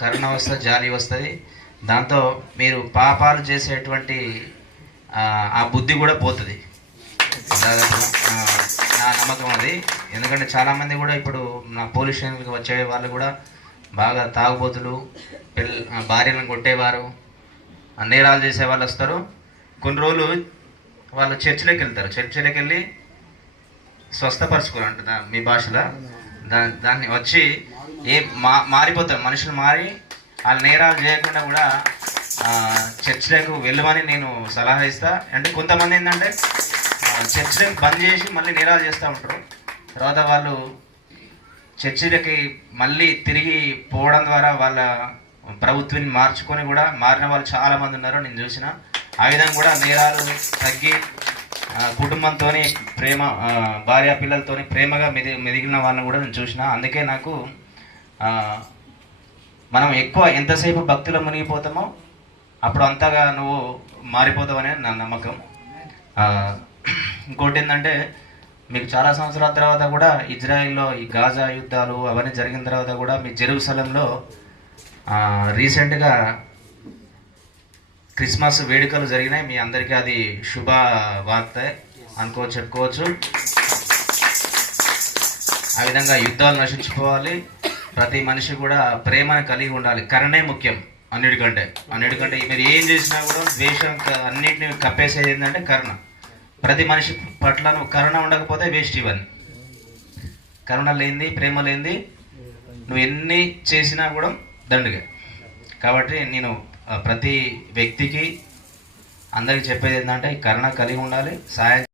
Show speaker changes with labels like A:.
A: కరుణ వస్తుంది జాలి వస్తుంది దాంతో మీరు పాపాలు చేసేటువంటి ఆ, బుద్ధి కూడా పోతుంది. నా నమ్మకం అది. ఎందుకంటే చాలామంది కూడా ఇప్పుడు నా పోలీస్ స్టేషన్కి వచ్చే వాళ్ళు కూడా బాగా తాగుబోతులు పిల్ల భార్యలను కొట్టేవారు నేరాలు చేసే వాళ్ళు వస్తారు. కొన్ని రోజులు వాళ్ళు చర్చిలోకి వెళ్తారు. చర్చిలోకి వెళ్ళి స్వస్థపరచుకోరు అంట మీ భాషలో. దా దాన్ని వచ్చి ఏ మా మారిపోతారు. మనుషులు మారి వాళ్ళు నేరాలు చేయకుండా కూడా ఆ, చర్చిలకు వెళ్ళమని నేను సలహా ఇస్తా. అంటే కొంతమంది ఏంటంటే ఆ, చర్చిలకు బంద్ చేసి మళ్ళీ నేరాలు చేస్తూ ఉంటారు. తర్వాత వాళ్ళు చర్చిలకి మళ్ళీ తిరిగి పోవడం ద్వారా వాళ్ళ ప్రభుత్వాన్ని మార్చుకొని కూడా మారిన వాళ్ళు చాలామంది ఉన్నారు నేను చూసిన. ఆ విధంగా కూడా నేరాలు తగ్గి కుటుంబంతో ప్రేమ భార్య పిల్లలతో ప్రేమగా మెది మెదిగిన వాళ్ళని కూడా నేను చూసిన. అందుకే నాకు మనం ఎక్కువ ఎంతసేపు భక్తిలో మునిగిపోతామో అప్పుడు అంతగా నువ్వు మారిపోతావనే నా నమ్మకం. ఇంకోటి ఏంటంటే మీకు చాలా సంవత్సరాల తర్వాత కూడా ఇజ్రాయిల్లో ఈ గాజా యుద్ధాలు అవన్నీ జరిగిన తర్వాత కూడా మీ జెరూసలంలో రీసెంట్గా క్రిస్మస్ వేడుకలు జరిగినాయి. మీ అందరికీ అది శుభ వార్త అనుకో చెప్పుకోవచ్చు. ఆ విధంగా యుద్ధాలు నశించుకోవాలి ప్రతి మనిషి కూడా ప్రేమను కలిగి ఉండాలి. కరణే ముఖ్యం అన్నిటికంటే. అన్నిటికంటే మీరు ఏం చేసినా కూడా ద్వేషం అన్నిటిని కప్పేసేది ఏంటంటే కరుణ. ప్రతి మనిషి పట్ల నువ్వు కరుణ ఉండకపోతే వేస్ట్ ఇవన్నీ కరుణ లేనిది ప్రేమ లేనిది నువ్వు ఎన్ని చేసినా కూడా దండుగా. కాబట్టి నేను ప్రతి వ్యక్తికి అందరికి చెప్పేది ఏంటంటే కరుణ కలిగి ఉండాలి సాయం